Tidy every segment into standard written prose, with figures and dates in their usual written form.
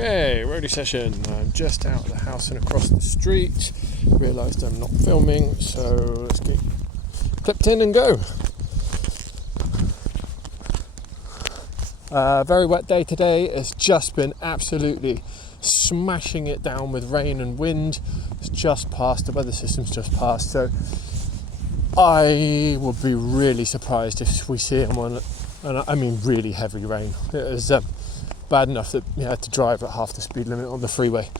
Okay, roadie session. I'm just out of the house and across the street. Realised I'm not filming, so let's get clipped in and go. Very wet day today. It's just been absolutely smashing it down with rain and wind. It's just passed, the weather system's just passed, so I would be really surprised if we see him on, and I mean really heavy rain. It was bad enough that you had to drive at half the speed limit on the freeway.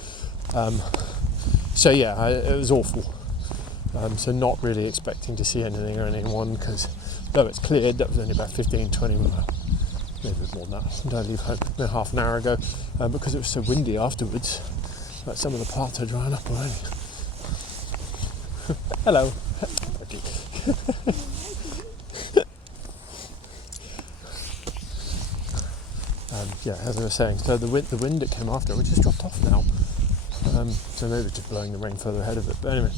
So yeah, it was awful. So not really expecting to see anything or anyone, because though it's cleared, that was only about 15-20 minutes, maybe more than that. I leave home half an hour ago, because it was so windy afterwards. Like some of the parts are drying up already. Hello. Yeah, as I was saying, so the wind that came after, which has dropped off now, so maybe it's just blowing the rain further ahead of it. But anyway,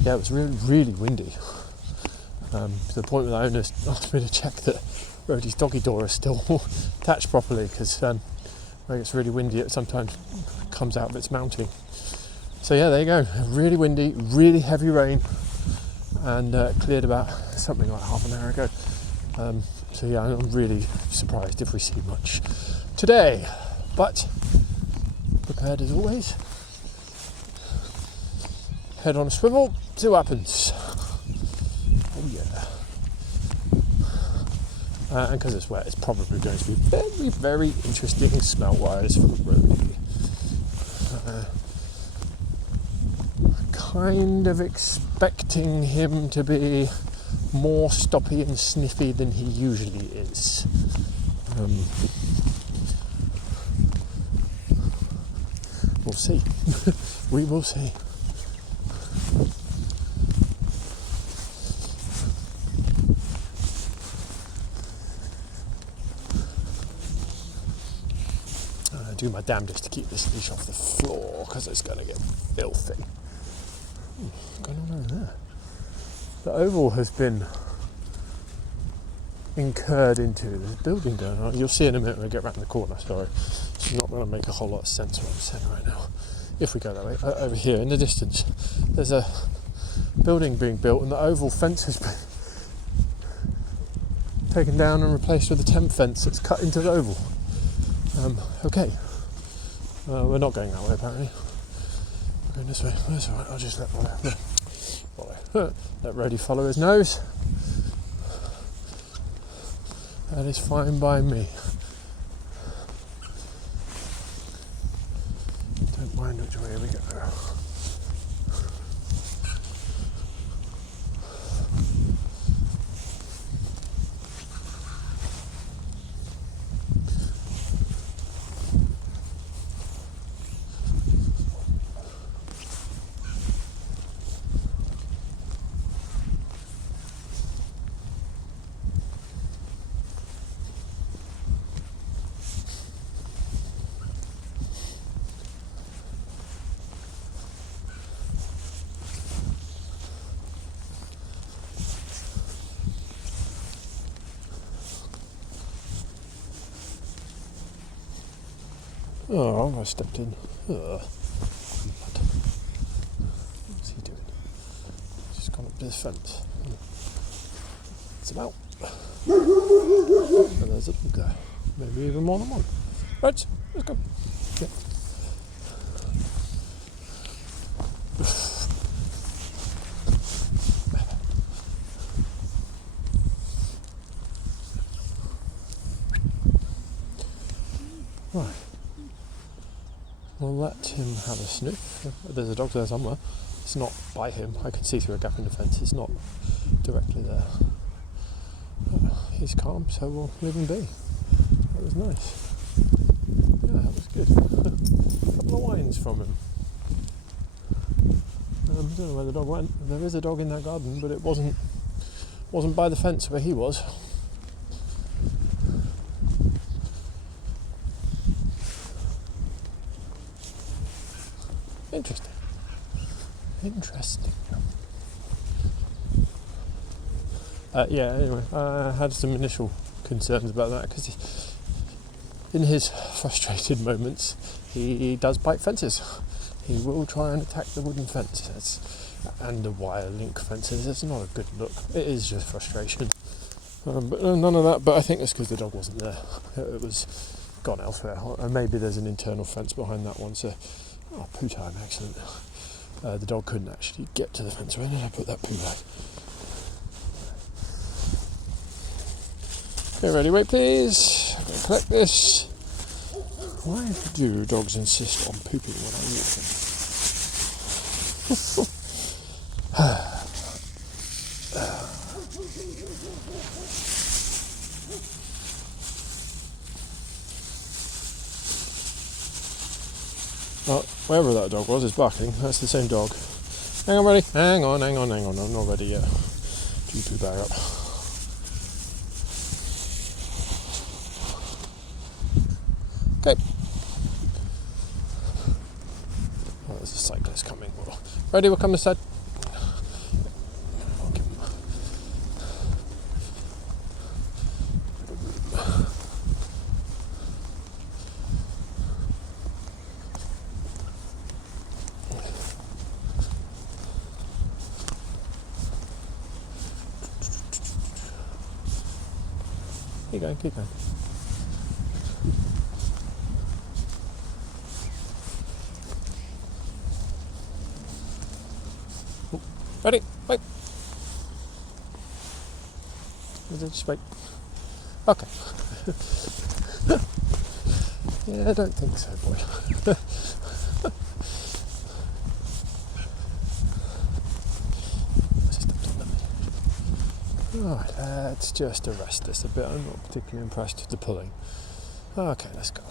yeah, it was really, really windy. To the point where the owners asked me to check that Roadie's doggy door is still attached properly, because when it gets really windy, it sometimes comes out of its mounting. So yeah, there you go. Really windy, really heavy rain, and cleared about something like half an hour ago. So yeah, I'm really surprised if we see much today, but prepared as always. Head on a swivel, see what happens. Oh yeah. And because it's wet, it's probably going to be very, very interesting smell-wise for Roadie. Kind of expecting him to be more stoppy and sniffy than he usually is. We'll see. We will see. I do my damnedest to keep this leash off the floor, because it's going to get filthy. What's going on over there? The oval has been incurred into. There's a building going on. You'll see in a minute when we get around the corner. Sorry, it's not going to make a whole lot of sense what I'm saying right now. If we go that way, over here in the distance, there's a building being built, and the oval fence has been taken down and replaced with a temp fence that's cut into the oval. Okay, we're not going that way apparently. We're going this way. That's all right. I'll just let Roadie follow his nose. That is fine by me. Don't mind which way we go. Oh, I stepped in. What's he doing? Just gone up to this fence. It's about. And there's a guy. Maybe even more than one. Right, let's go. Yeah. Right. We'll let him have a sniff. There's a dog there somewhere. It's not by him. I can see through a gap in the fence. It's not directly there. He's calm, so we'll leave him be. That was nice. Yeah, that was good. A couple of whines from him. I don't know where the dog went. There is a dog in that garden, but it wasn't by the fence where he was. Interesting. Yeah, anyway, I had some initial concerns about that, because in his frustrated moments, he does bite fences. He will try and attack the wooden fences and the wire link fences. It's not a good look. It is just frustration. But none of that. But I think it's because the dog wasn't there. It was gone elsewhere. And maybe there's an internal fence behind that one. So, poo time, excellent. The dog couldn't actually get to the fence. Where did I put that poo bag? Okay, ready, wait please. I'm going to collect this. Why do dogs insist on pooping when I walk them? Well, wherever that dog was is barking. That's the same dog. Hang on, ready? Hang on. I'm not ready yet. Do poo bag up. Okay. Oh, there's a cyclist coming. Ready? We'll come this side. Keep going. Ready? Wait. Just wait. Okay. Yeah, I don't think so, boy. Alright, let's just arrest this a bit. I'm not particularly impressed with the pulling. Okay, let's go.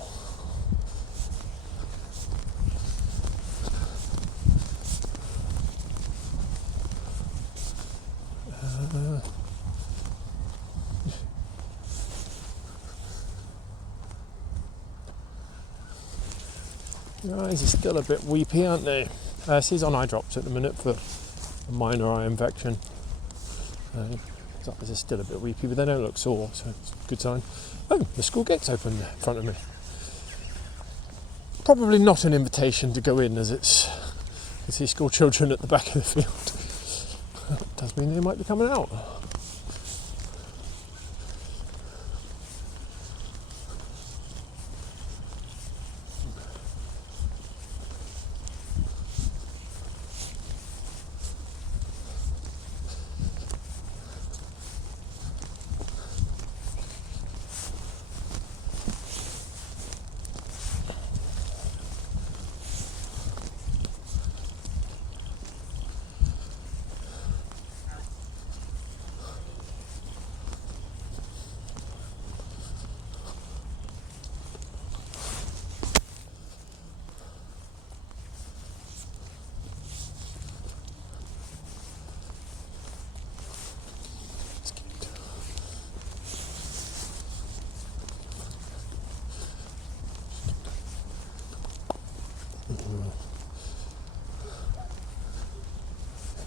Eyes are still a bit weepy, aren't they? She's on eye drops at the minute for a minor eye infection. His eyes are still a bit weepy, but they don't look sore, so it's a good sign. Oh, the school gate's open in front of me. Probably not an invitation to go in, as it's I see school children at the back of the field. That does mean they might be coming out.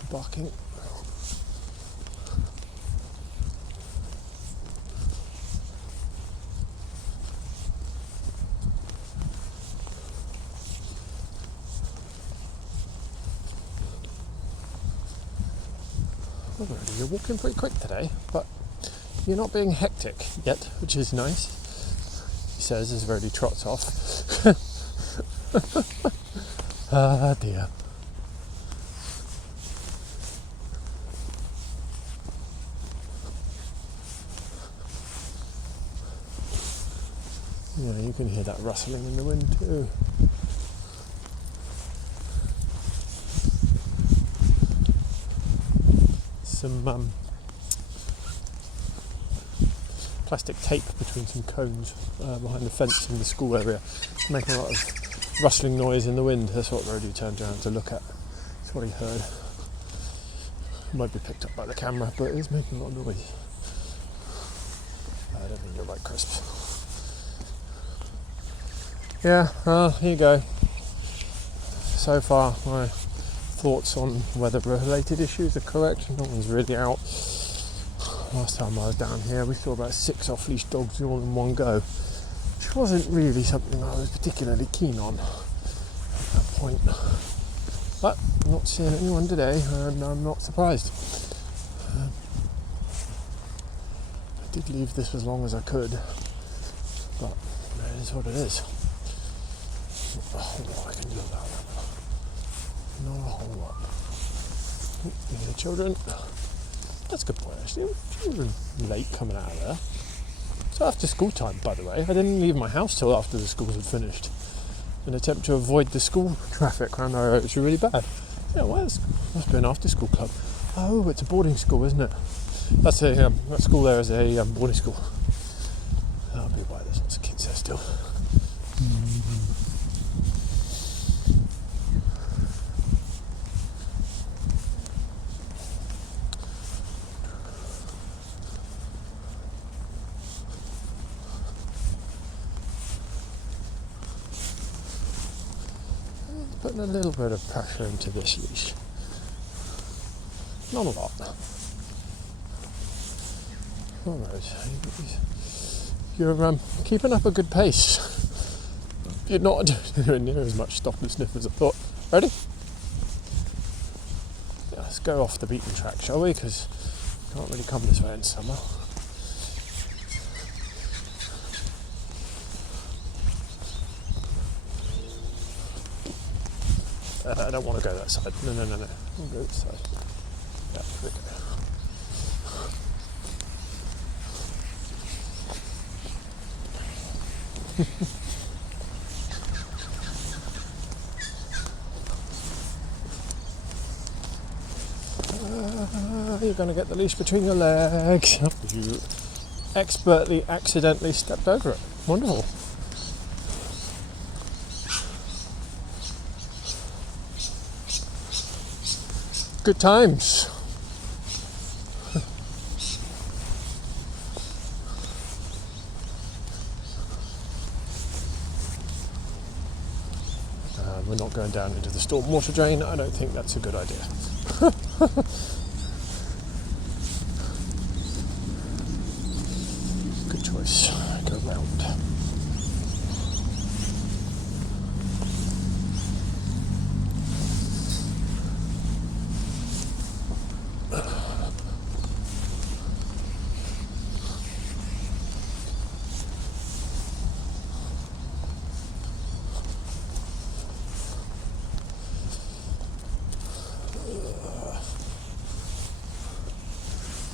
Barking. You're walking pretty quick today, but you're not being hectic yet, which is nice, he says as Roadie trots off. Ah dear. Yeah, you can hear that rustling in the wind too. Some plastic tape between some cones behind the fence in the school area, making a lot of rustling noise in the wind. That's what Roadie turned around to look at. That's what he heard. It might be picked up by the camera, but it's making a lot of noise. I don't think you're right, Crisp. Yeah, well, here you go. So far, my thoughts on weather-related issues are correct. No one's really out. Last time I was down here, we saw about 6 off-leash dogs all in one go, which wasn't really something I was particularly keen on at that point. But I'm not seeing anyone today, and I'm not surprised. I did leave this as long as I could, but it is what it is. Not a whole lot I can do about that. Not a whole lot. The children. That's a good point, actually. Children late coming out of there. So after school time, by the way, I didn't leave my house till after the schools had finished. An attempt to avoid the school traffic around our road, which was really bad. Yeah, must be an after school club. Oh, it's a boarding school, isn't it? That's that school there is a boarding school. That'll be why there's lots of kids there still. Putting a little bit of pressure into this leash. Not a lot. You're keeping up a good pace. You're not doing near as much stop and sniff as I thought. Ready? Yeah, let's go off the beaten track, shall we? Because we can't really come this way in summer. I don't want to go that side. No. I'll go this side. Yeah, there we go. You're going to get the leash between your legs. You expertly, accidentally stepped over it. Wonderful. Good times. We're not going down into the storm water drain. I don't think that's a good idea. Good choice. Go round.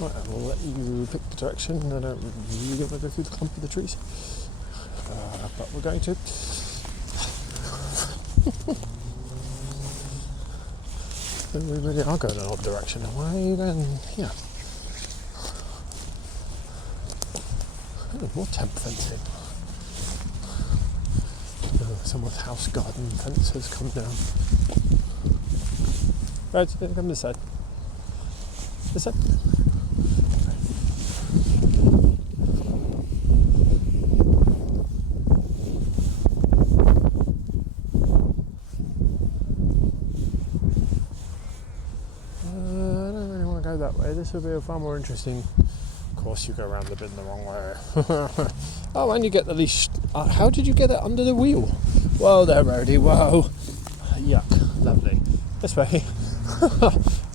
Right, I will let you pick the direction. I don't really want to go through the clump of the trees, but we're going to. We really are going in an odd direction. Why are you going here? Oh, more temp fencing. Someone's house garden fence has come down. Right, come this side. This side. That way. This will be a far more interesting. Of course, you go around the bend the wrong way. Oh, and you get the leash. How did you get it under the wheel? Whoa there, Roadie. Whoa. Yuck. Lovely. This way.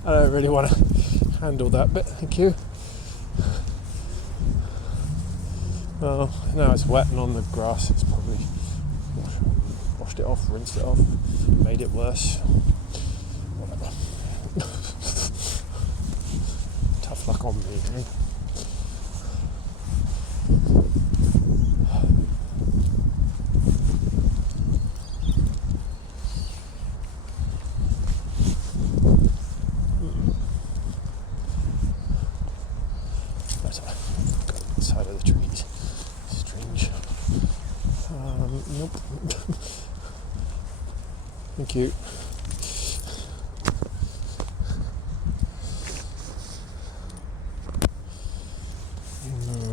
I don't really want to handle that bit. Thank you. Well, now it's wet and on the grass. It's probably washed it off, rinsed it off, made it worse. Whatever. Tough luck on me, eh? Better go inside of the trees. Strange. Nope. Thank you.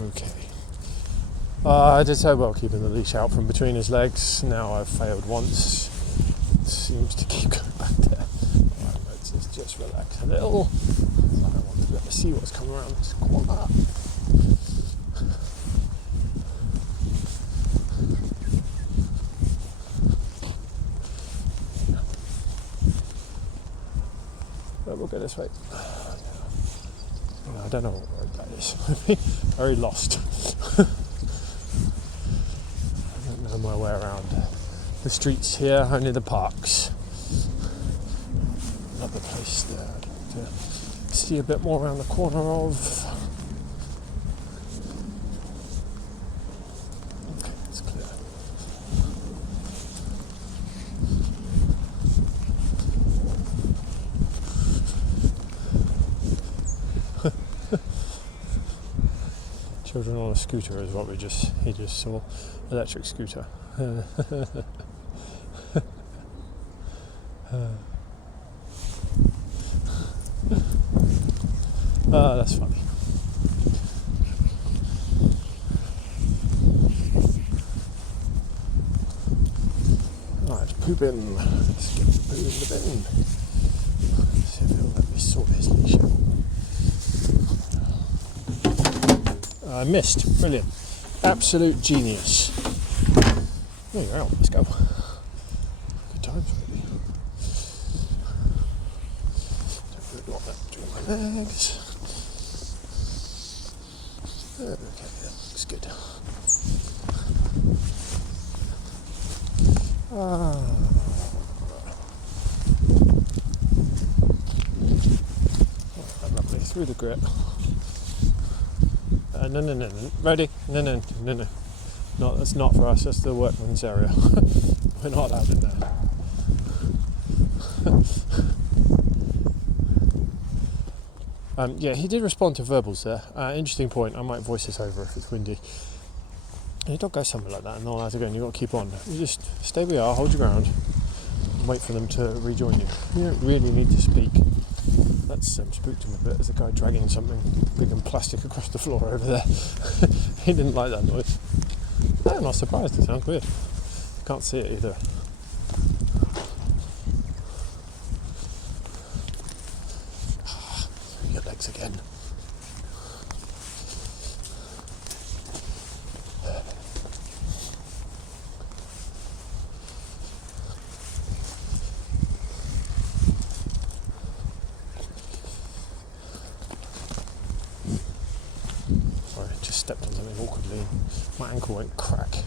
Okay. I did so well keeping the leash out from between his legs. Now I've failed once. It seems to keep going back there. Let's just relax a little. I want to be able to see what's coming around this corner. we'll go this way. I don't know what road that is. Very lost. I don't know my way around the streets here, only the parks. Another place there I'd like to see a bit more around the corner of. Okay, it's clear. Children on a scooter is what he just saw. Electric scooter. That's funny. Right, poop in. Let's get the poo in the bin. Let's see if it'll let me sort his leash out. I missed. Brilliant. Absolute genius. There you go. Let's go. Good times, really. Don't really want that between my legs. Okay, that looks good. Lovely. Through the grit. No. Ready? No. No, that's not for us. That's the workman's area. We're not allowed in there. Yeah, he did respond to verbals there. Interesting point. I might voice this over if it's windy. You don't go somewhere like that and not allowed to go, and you've got to keep on. You just stay where you are, hold your ground, and wait for them to rejoin you. You don't really need to speak. That's spooked him a bit. There's a guy dragging something big and plastic across the floor over there. He didn't like that noise. I'm not surprised. It sounds weird. Can't see it either. Your legs again. Sorry, I just stepped on something awkwardly and my ankle went crack.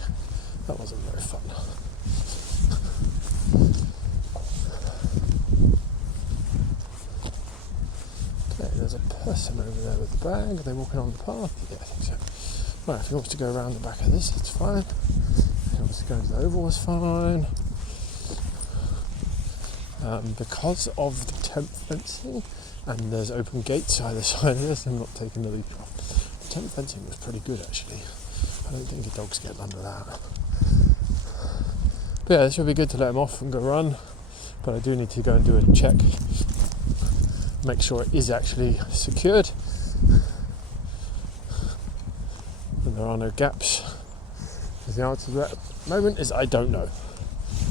That wasn't very fun. Okay, there's a person over there with the bag. Are they walking on the path? Yeah, I think so. Well, if he wants to go around the back of this, it's fine. If he wants to go to the oval, it's fine. Because of the temp fencing, and there's open gates either side of this, I'm not taking the leap off. The temp fencing was pretty good, actually. I don't think the dogs get under that. But yeah, this would be good to let him off and go run, but I do need to go and do a check, make sure it is actually secured and there are no gaps. Because the answer to that at the moment is I don't know.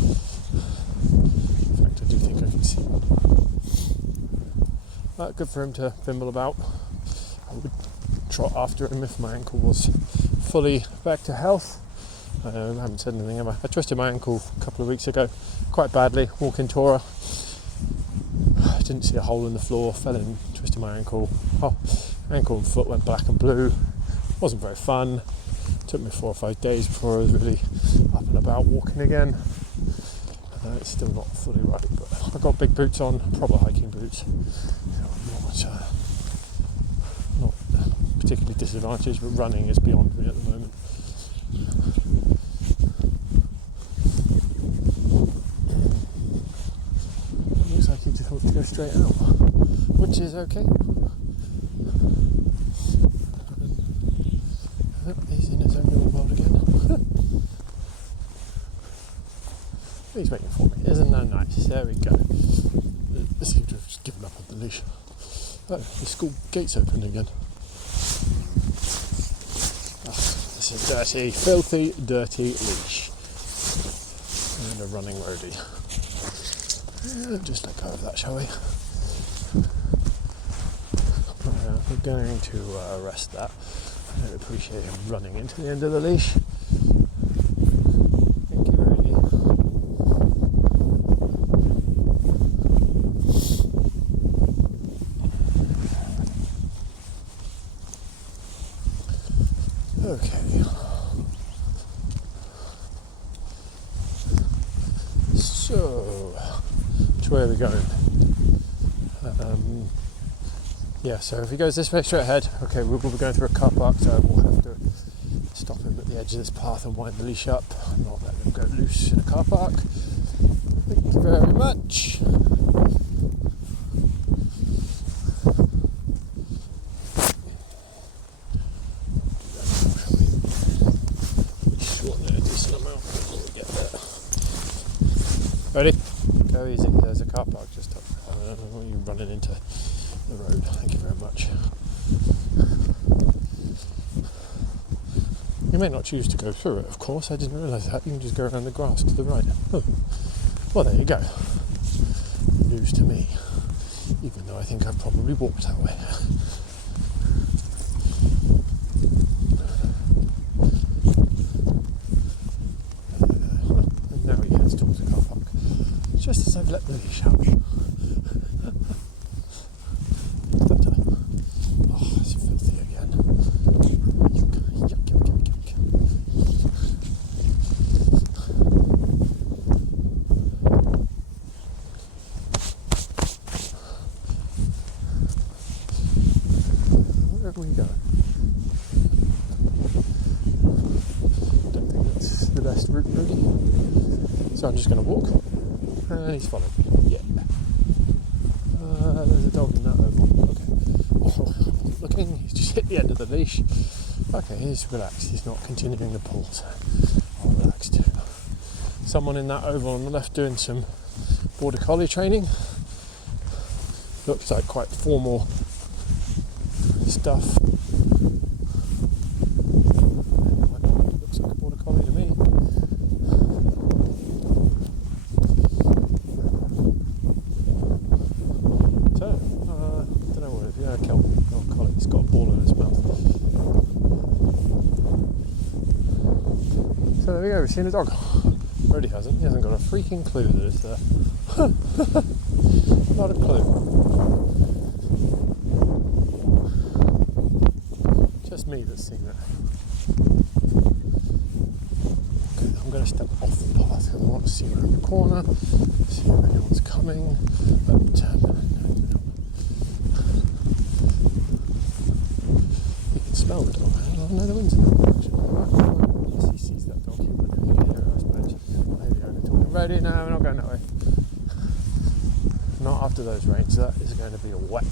In fact, I do think I can see one. Good for him to bimble about. I would trot after him if my ankle was fully back to health. I haven't said anything, have I? I twisted my ankle a couple of weeks ago, quite badly, walking tourer. I didn't see a hole in the floor, fell in, twisted my ankle. Ankle and foot went black and blue. Wasn't very fun. Took me 4 or 5 days before I was really up and about walking again. It's still not fully right, but I've got big boots on, proper hiking boots. Not particularly disadvantaged, but running is beyond me at the moment. It looks like he just wants to go straight out, which is okay. He's in his own little world again. He's waiting for me. Isn't that nice? There we go. I seem to have just given up on the leash. Oh, the school gate's open again. This is a dirty, filthy, dirty leash. And a running roadie. Just let go of that, shall we? We're going to arrest that. I don't appreciate him running into the end of the leash. Thank you, Roadie. So, which way are we going? Yeah, so if he goes this way straight ahead, okay, we'll be going through a car park, so we'll have to stop him at the edge of this path and wind the leash up, not let him go loose in a car park. Thank you very much. Shorten it a decent amount before we get there. Ready? Go easy. There's a car park just up. You're running into the road. Thank you very much. You may not choose to go through it, of course. I didn't realise that. You can just go around the grass to the right. Oh. Well, there you go. News to me. Even though I think I've probably walked that way. And now he heads towards the car park. Just as I've let the leash out. Oh, it's filthy again. Yuck, yuck, yuck, yuck, yuck. Where have we gone? Don't think that's the best route, Roadie. So I'm just going to walk. And he's following. Yeah. There's a dog in that oval. Okay. Oh, looking. He's just hit the end of the leash. Okay, he's relaxed. He's not continuing the pull, so I'll relax too. Someone in that oval on the left doing some border collie training. Looks like quite formal stuff. Looks like a border collie to me. He's got a ball in his mouth. So there we go, we've seen a dog. Roadie hasn't. He hasn't got a freaking clue that it's there. Not a clue. Just me that's seen it. Okay, I'm going to step off the path because I want to see around the corner, see if anyone's coming. But smell the dog. No, the wind's in that direction. Unless he sees that dog, he wouldn't really hear it, I suppose. Maybe only talking. Ready? No, we're not going that way. Not after those rains. That is going to be a wet.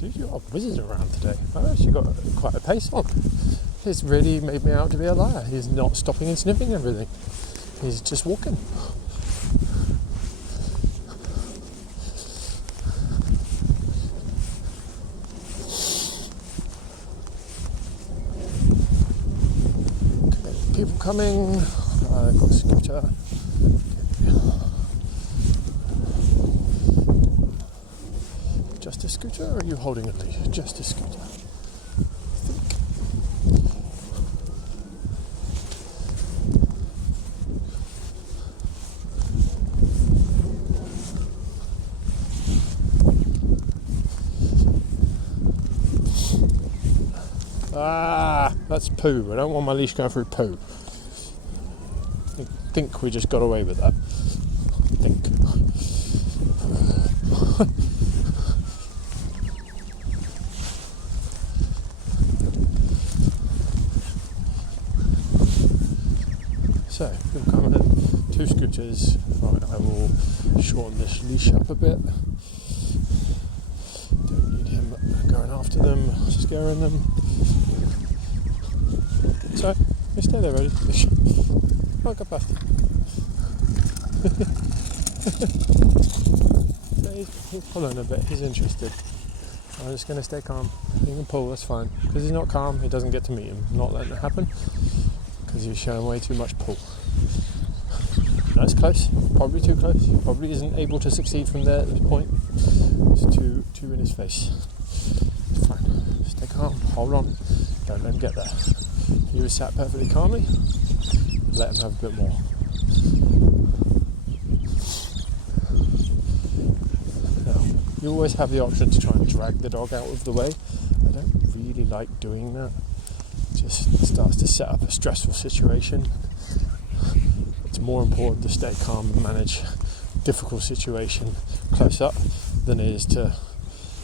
Dude, you are whizzing around today. I've actually got quite a pace on. He's really made me out to be a liar. He's not stopping and sniffing everything. He's just walking. People coming. I've got a scooter. Just a scooter, or are you holding a leash? Just a scooter. That's poo. I don't want my leash going through poo. I think we just got away with that. I think. So, we'll come in 2 scooters. Right, I will shorten this leash up a bit. Don't need him going after them, scaring them. So, you stay there, Roadie. I'll go past you. So he's pulling a bit, he's interested. I'm just going to stay calm. He can pull, that's fine. Because he's not calm, he doesn't get to meet him. I'm not letting it happen. Because he's showing way too much pull. That's close, probably too close. He probably isn't able to succeed from there at this point. It's too in his face. It's fine. Stay calm, hold on. Don't let him get there. He was sat perfectly calmly. Let him have a bit more. Now, you always have the option to try and drag the dog out of the way. I don't really like doing that. It just starts to set up a stressful situation. It's more important to stay calm and manage a difficult situation close up than it is to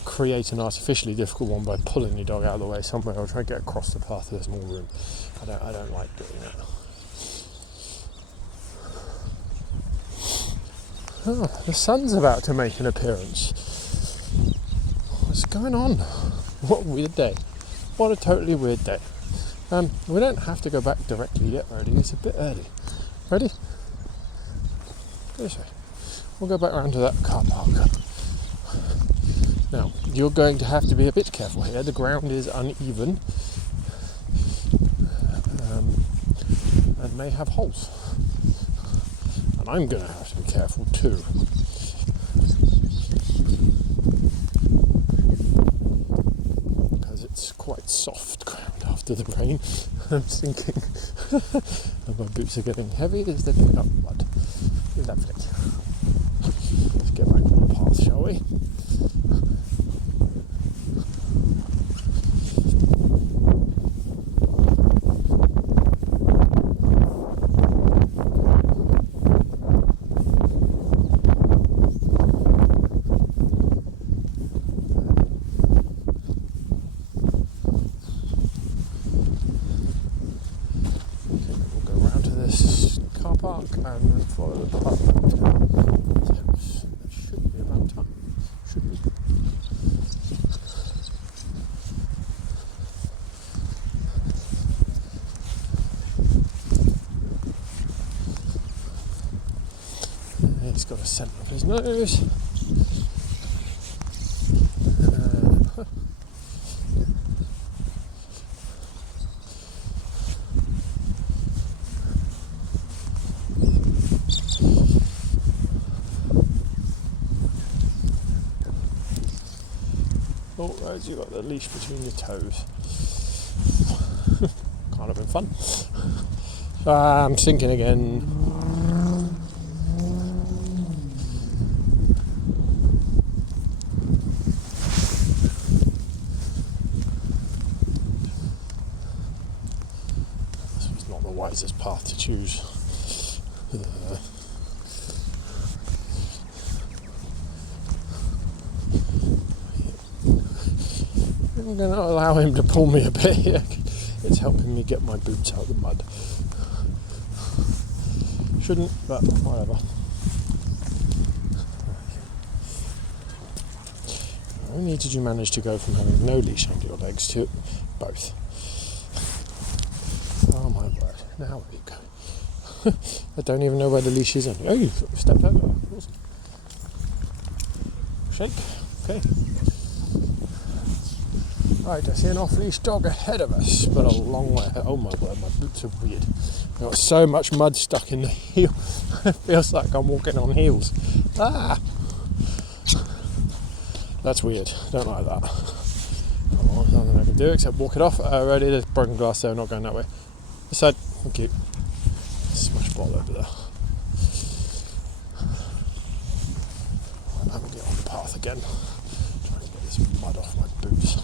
create an artificially difficult one by pulling your dog out of the way somewhere or trying to get across the path so there's more room. I don't like doing that. Oh, the sun's about to make an appearance. What's going on? What a weird day. What a totally weird day. We don't have to go back directly yet, Roadie. It's a bit early. Ready? Go this way. We'll go back around to that car park. Now, you're going to have to be a bit careful here. The ground is uneven and may have holes. And I'm going to have to be careful too. Because it's quite soft ground after the rain. I'm sinking. And my boots are getting heavy as they pick up mud. Lovely. Let's get back on the path, shall we? And then follow the path back to his house. That should be about time. Should be. He's got a scent up his nose. Oh, Rose, you got the leash between your toes. Can't have been fun. I'm sinking again. This was not the wisest path to choose. I'm going to allow him to pull me a bit here. It's helping me get my boots out of the mud. Shouldn't, but whatever. Not only did you manage to go from having no leash under your legs to both. Oh my word. Now where you go? I don't even know where the leash is on you. Oh, you stepped over. Awesome. Shake. Okay. Right, I see an off-leash dog ahead of us, but a long way ahead. Oh my word, my boots are weird. I've got so much mud stuck in the heel. It feels like I'm walking on heels. Ah! That's weird. Don't like that. Oh, there's nothing I can do except walk it off. Ready, there's broken glass there, not going that way. This side, thank you. Smash ball over there. I'm going to get on the path again. Trying to get this mud off my boots.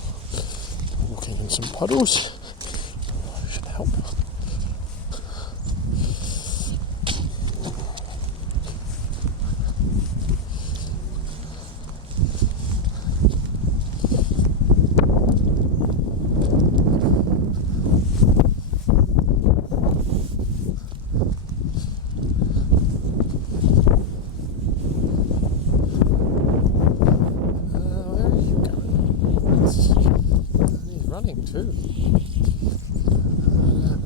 Walking in some puddles should help. Too.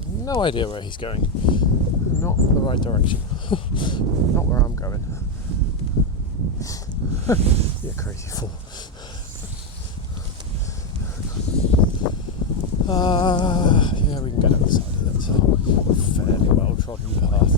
No idea where he's going. Not the right direction. Not where I'm going. You crazy fool. Yeah, we can get outside of that. It's a fairly well trodden path.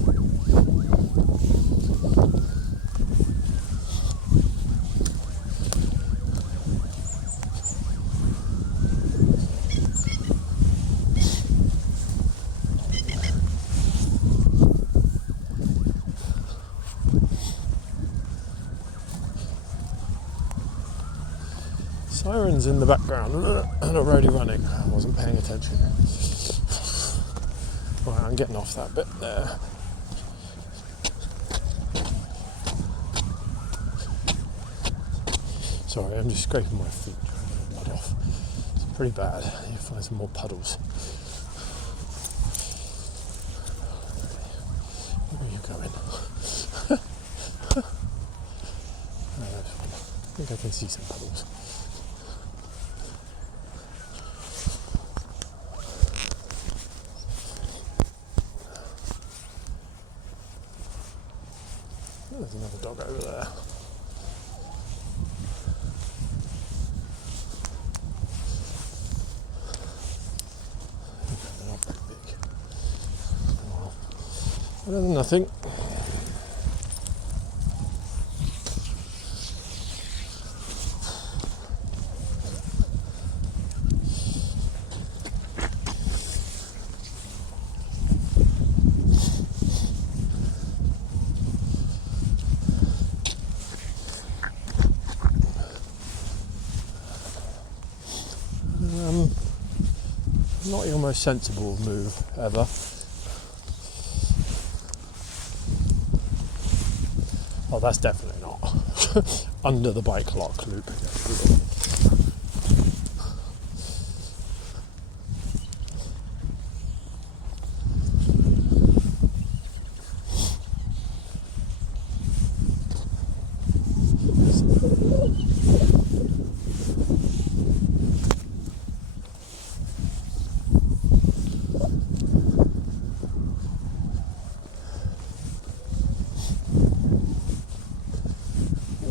Sirens in the background and a roadie running. I wasn't paying attention. Right, I'm getting off that bit there. Sorry, I'm just scraping my feet trying to get mud off. It's pretty bad. You find some more puddles. Where are you going? I think I can see some puddles. Oh, there's another dog over there. They're not very big. Well, better than nothing. Not your most sensible move ever. Oh, that's definitely not. Under the bike lock loop.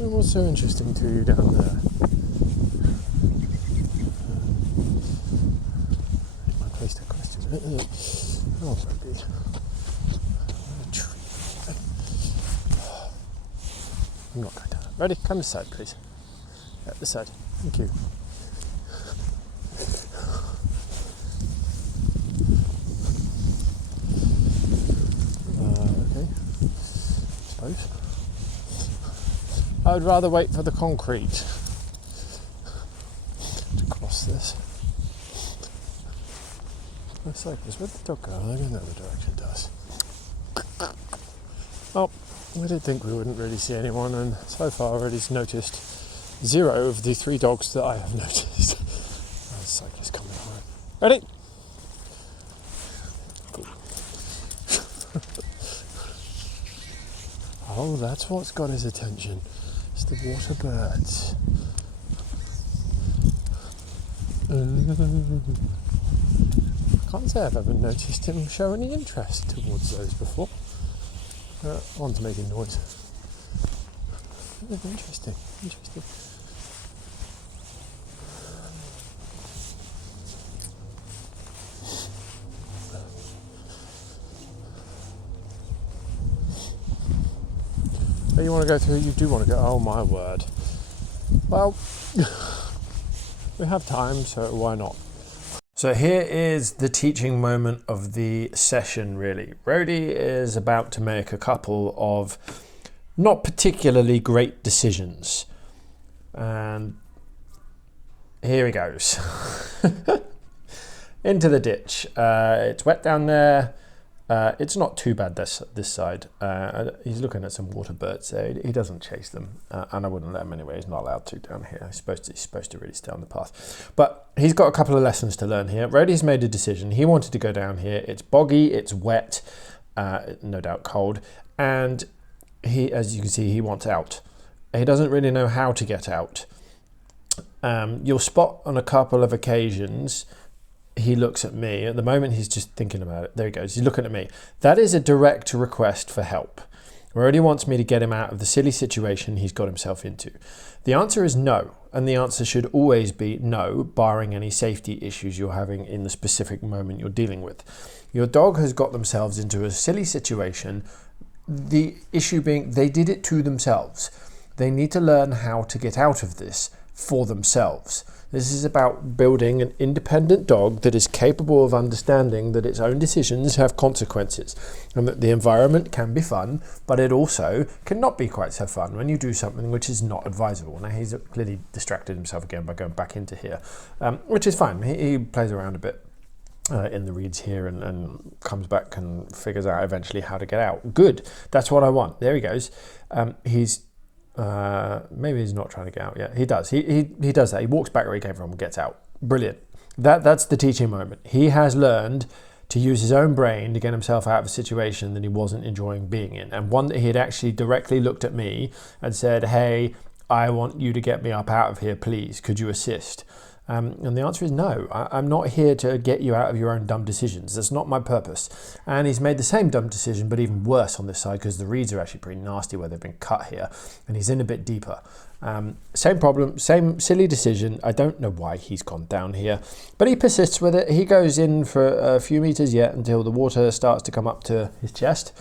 What's so interesting to you down there? I placed a question. Oh, maybe. A tree. I'm not going down. Ready? Come this side, please. Yeah, this side. Thank you. Okay. I suppose. I would rather wait for the concrete to cross this. The cyclist, where'd the dog go? I don't know the direction it does. Well, we did think we wouldn't really see anyone, and so far already noticed 0 of the 3 dogs that I have noticed. The cyclist coming home. Ready? Cool. Oh, that's what's got his attention. It's the water birds. I can't say I've ever noticed him show any interest towards those before. One's making noise. Interesting. You want to go through? You do want to go? Oh my word. Well, we have time, so why not? So here is the teaching moment of the session, really. Roadie is about to make a couple of not particularly great decisions. And here he goes. Into the ditch. It's wet down there. It's not too bad this side. He's looking at some water birds there. He doesn't chase them, and I wouldn't let him anyway. He's not allowed to down here. He's supposed to really stay on the path. But he's got a couple of lessons to learn here. Roadie's made a decision. He wanted to go down here. It's boggy, it's wet, no doubt cold, and he, as you can see, he wants out. He doesn't really know how to get out. You'll spot on a couple of occasions he looks at me. At the moment, he's just thinking about it. There he goes. He's looking at me. That is a direct request for help. Roadie wants me to get him out of the silly situation he's got himself into. The answer is no, and the answer should always be no, barring any safety issues you're having in the specific moment you're dealing with. Your dog has got themselves into a silly situation. The issue being they did it to themselves. They need to learn how to get out of this for themselves. This is about building an independent dog that is capable of understanding that its own decisions have consequences and that the environment can be fun, but it also cannot be quite so fun when you do something which is not advisable. Now, he's clearly distracted himself again by going back into here, which is fine. He plays around a bit in the reeds here and comes back and figures out eventually how to get out. Good. That's what I want. There he goes. He's maybe he's not trying to get out yet. He does. He does that. He walks back where he came from and gets out. Brilliant. That's the teaching moment. He has learned to use his own brain to get himself out of a situation that he wasn't enjoying being in, and one that he had actually directly looked at me and said, "Hey, I want you to get me up out of here, please. Could you assist?" And the answer is no. I'm not here to get you out of your own dumb decisions. That's not my purpose. And he's made the same dumb decision, but even worse on this side, because the reeds are actually pretty nasty where they've been cut here, and he's in a bit deeper. Same problem, same silly decision. I don't know why he's gone down here, but he persists with it. He goes in for a few meters yet until the water starts to come up to his chest.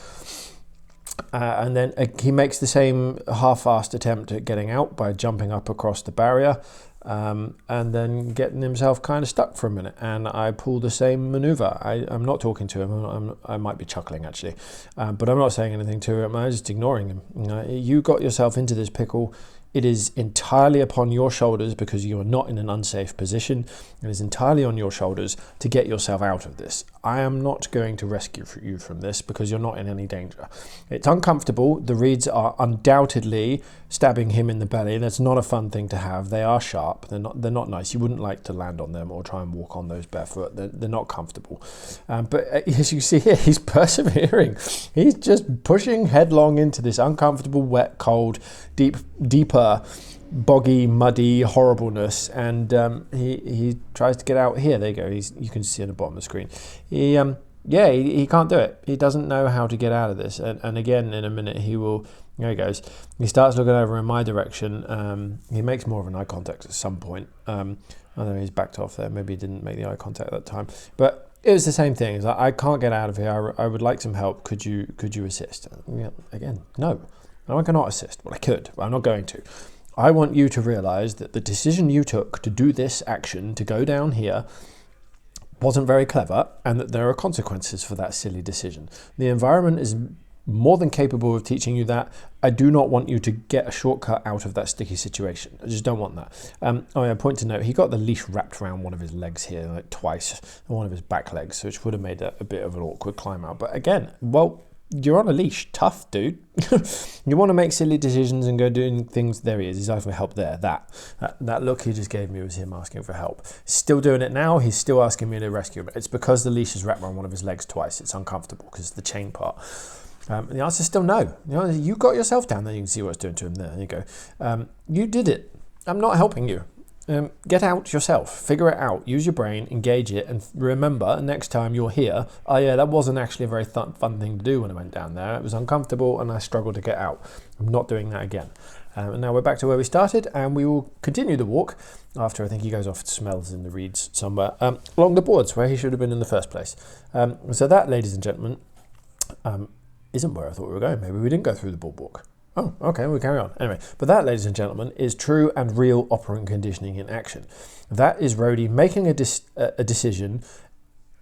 And then he makes the same half-assed attempt at getting out by jumping up across the barrier. And then getting himself kind of stuck for a minute, and I pull the same maneuver. I'm not talking to him. I might be chuckling actually, but I'm not saying anything to him. I'm just ignoring him. You got yourself into this pickle. It is entirely upon your shoulders because you are not in an unsafe position. It is entirely on your shoulders to get yourself out of this. I am not going to rescue you from this because you're not in any danger. It's uncomfortable. The reeds are undoubtedly stabbing him in the belly. That's not a fun thing to have. They are sharp. They're not nice. You wouldn't like to land on them or try and walk on those barefoot. They're not comfortable. But as you see here, he's persevering. He's just pushing headlong into this uncomfortable, wet, cold, deeper, boggy, muddy horribleness, and he tries to get out here. There you go. You can see on the bottom of the screen. He can't do it. He doesn't know how to get out of this. And again, in a minute, he will. There he goes. He starts looking over in my direction. He makes more of an eye contact at some point. I know he's backed off there. Maybe he didn't make the eye contact at that time. But it was the same thing. It's like, I can't get out of here. I would like some help. Could you assist? Again, no. No, I cannot assist. Well, I could, but I'm not going to. I want you to realize that the decision you took to do this action, to go down here, wasn't very clever, and that there are consequences for that silly decision. The environment is more than capable of teaching you that. I do not want you to get a shortcut out of that sticky situation. I just don't want that. Point to note, he got the leash wrapped around one of his legs here, like twice, one of his back legs, which would have made a bit of an awkward climb out. But again, well, you're on a leash. Tough, dude. You want to make silly decisions and go doing things. There he is. He's asking for help there. That look he just gave me was him asking for help. He's still doing it now. He's still asking me to rescue him. It's because the leash is wrapped around one of his legs twice. It's uncomfortable because it's the chain part. The answer is still no. You got yourself down there. You can see what it's doing to him there. There you go. You did it. I'm not helping you. Get out yourself, figure it out, use your brain, engage it, and remember next time you're here, oh yeah, that wasn't actually a very fun thing to do when I went down there. It was uncomfortable and I struggled to get out. I'm not doing that again. And now we're back to where we started, and we will continue the walk after I think he goes off to smells in the reeds somewhere, along the boards where he should have been in the first place. So that, ladies and gentlemen, isn't where I thought we were going. Maybe we didn't go through the boardwalk. Oh, okay, we'll carry on. Anyway, but that, ladies and gentlemen, is true and real operant conditioning in action. That is Roadie making a decision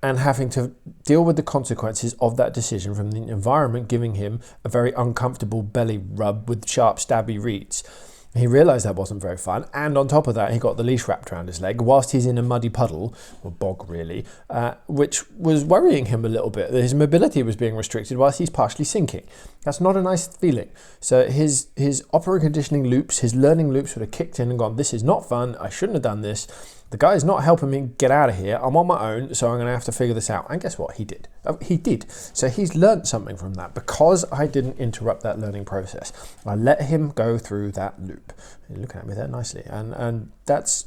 and having to deal with the consequences of that decision from the environment giving him a very uncomfortable belly rub with sharp, stabby reeds. He realised that wasn't very fun, and on top of that, he got the leash wrapped around his leg whilst he's in a muddy puddle, or bog really, which was worrying him a little bit. His mobility was being restricted whilst he's partially sinking. That's not a nice feeling. So his operant conditioning loops, his learning loops would have kicked in and gone, this is not fun, I shouldn't have done this. The guy is not helping me get out of here. I'm on my own, so I'm going to have to figure this out. And guess what? He did. He did. So he's learned something from that because I didn't interrupt that learning process. I let him go through that loop. You're looking at me there nicely. And that's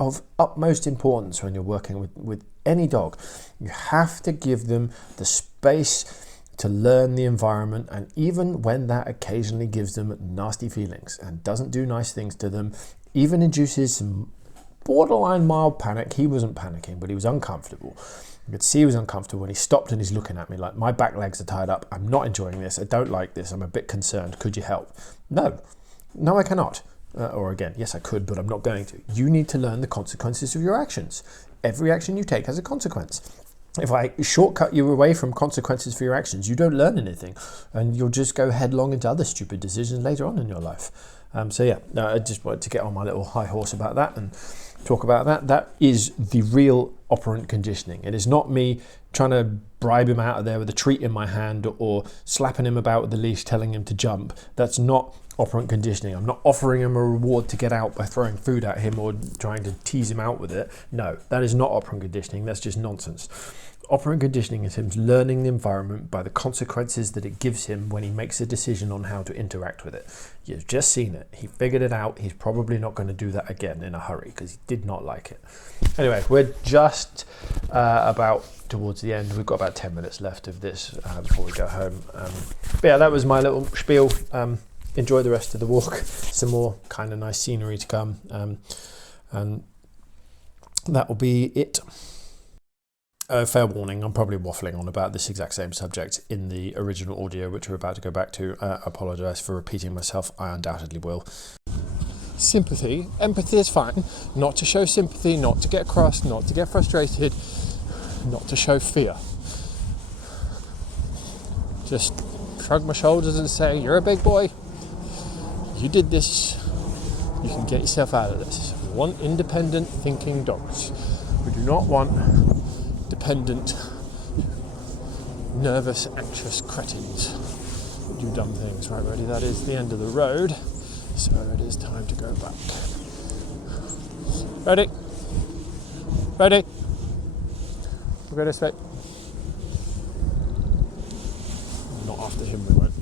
of utmost importance when you're working with any dog. You have to give them the space to learn the environment, and even when that occasionally gives them nasty feelings and doesn't do nice things to them, even induces some borderline mild panic. He wasn't panicking, but he was uncomfortable. You could see he was uncomfortable when he stopped and he's looking at me like, my back legs are tied up. I'm not enjoying this. I don't like this. I'm a bit concerned. Could you help? No, I cannot. or again, yes, I could, but I'm not going to. You need to learn the consequences of your actions. Every action you take has a consequence. If I shortcut you away from consequences for your actions, you don't learn anything, and you'll just go headlong into other stupid decisions later on in your life. So yeah, I just wanted to get on my little high horse about that and talk about that. That is the real operant conditioning. It is not me trying to bribe him out of there with a treat in my hand or slapping him about with the leash telling him to jump. That's not operant conditioning. I'm not offering him a reward to get out by throwing food at him or trying to tease him out with it. No, that is not operant conditioning. That's just nonsense. Operant conditioning is him learning the environment by the consequences that it gives him when he makes a decision on how to interact with it. You've just seen it. He figured it out. He's probably not going to do that again in a hurry because he did not like it. Anyway, we're just about towards the end. We've got about 10 minutes left of this before we go home. But yeah, that was my little spiel. Enjoy the rest of the walk. Some more kind of nice scenery to come. And that will be it. Fair warning, I'm probably waffling on about this exact same subject in the original audio, which we're about to go back to. Apologise for repeating myself, I undoubtedly will. Sympathy, empathy is fine. Not to show sympathy, not to get cross, not to get frustrated, not to show fear. Just shrug my shoulders and say, you're a big boy. You did this. You can get yourself out of this. We want independent thinking dogs. We do not want dependent, nervous, anxious cretins who do dumb things. Right, ready? That is the end of the road, so it is time to go back. Ready? Ready? We'll go this way. Not after him, we won't.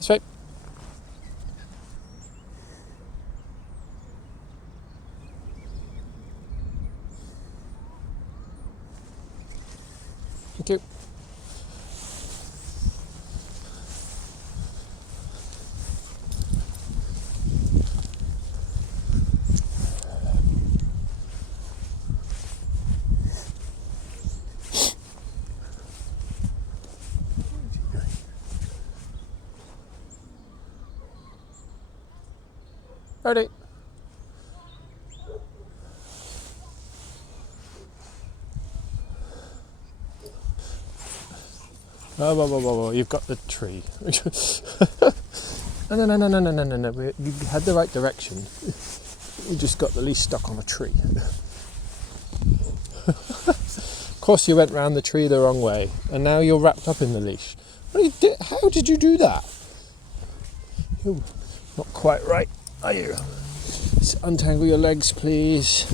Straight. Thank you. Ready? Whoa, you've got the tree. No. You had the right direction. You just got the leash stuck on a tree. Of course you went round the tree the wrong way, and now you're wrapped up in the leash. How did you do that? You're not quite right, are you? Let's untangle your legs, please.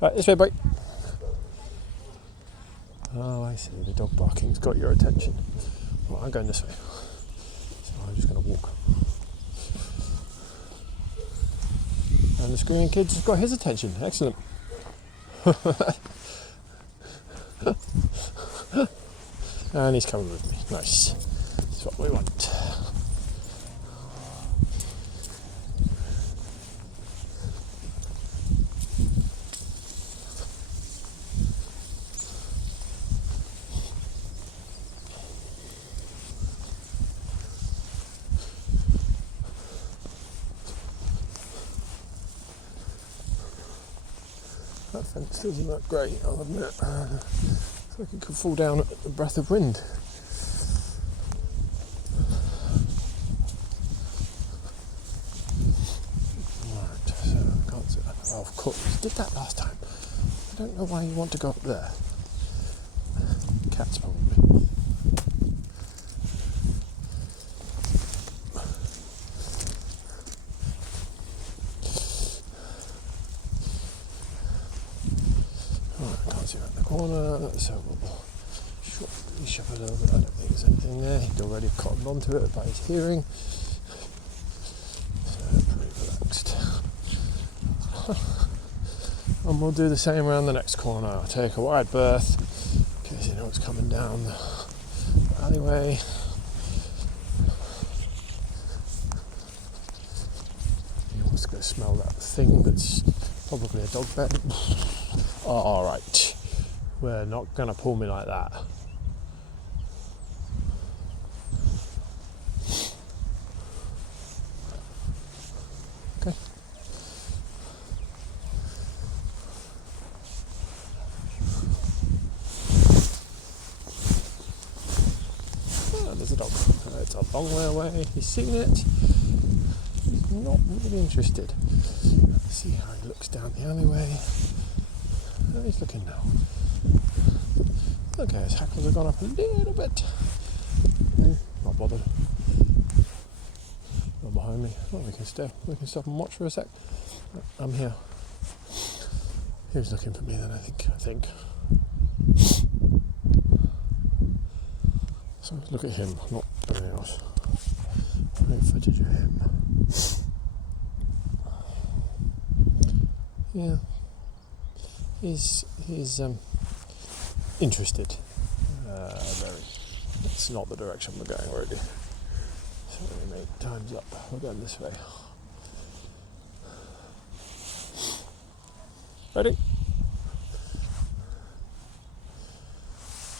Right, this way, break. Oh, I see. The dog barking's got your attention. Well, I'm going this way. So I'm just going to walk. And the screaming kid's just got his attention. Excellent. And he's coming with me. Nice. That's what we want. That fence doesn't look great, I'll admit. Looks like it could fall down at a breath of wind. Right, so I can't see that. Oh, of course, you did that last time. I don't know why you want to go up there. Cats, probably. Corner, so we'll short leash up a little bit. I don't think there's anything there. He'd already cottoned onto it by his hearing, so pretty relaxed. And we'll do the same around the next corner. I'll take a wide berth in case you know what's coming down the alleyway. You're always going to smell that thing that's Probably a dog bed. All right, we're not gonna pull me like that. Okay. Oh, there's a dog. It's a long way away. He's seen it. He's not really interested. Let's see how he looks down the alleyway. Oh, he's looking now. Okay, his hackles have gone up a little bit. Not bothered. Not behind me. Oh, we can stop and watch for a sec. I'm here. He was looking for me then, I think. So look at him, not anything else. No footage of him. Yeah. He's interested. Very. It's not the direction we're going already. So anyway, time's up. We're going this way. Ready?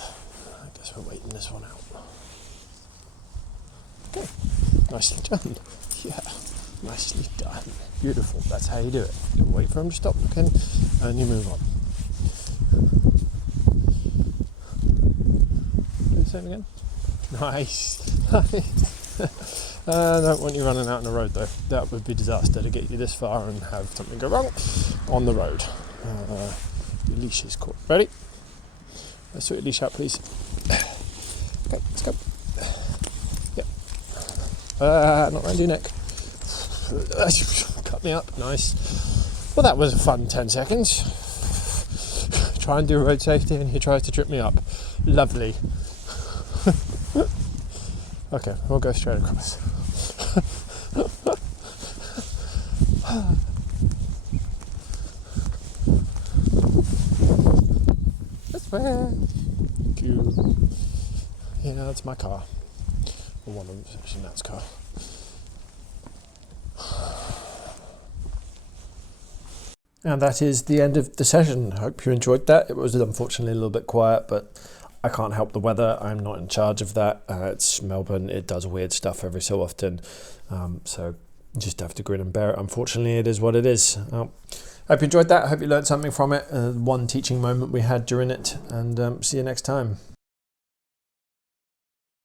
I guess we're waiting this one out. Okay. Nicely done. Yeah. Nicely done. Beautiful. That's how you do it. You wait for him to stop looking and you move on. Do the same again. Nice. I don't want you running out on the road though. That would be disaster to get you this far and have something go wrong on the road. Your leash is caught. Ready? Let's sort your leash out, please. Okay, let's go. Yep. Not around your neck. Cut me up. Nice. Well, that was a fun 10 seconds. Try and do road safety and he tries to trip me up. Lovely. Okay, we'll go straight across. This way. Thank you. Yeah, that's my car. Or one of them, actually, Nat's car. And that is the end of the session. I hope you enjoyed that. It was unfortunately a little bit quiet, but I can't help the weather. I'm not in charge of that. It's Melbourne. It does weird stuff every so often. So you just have to grin and bear it. Unfortunately, it is what it is. I hope you enjoyed that. I hope you learned something from it. One teaching moment we had during it. And see you next time.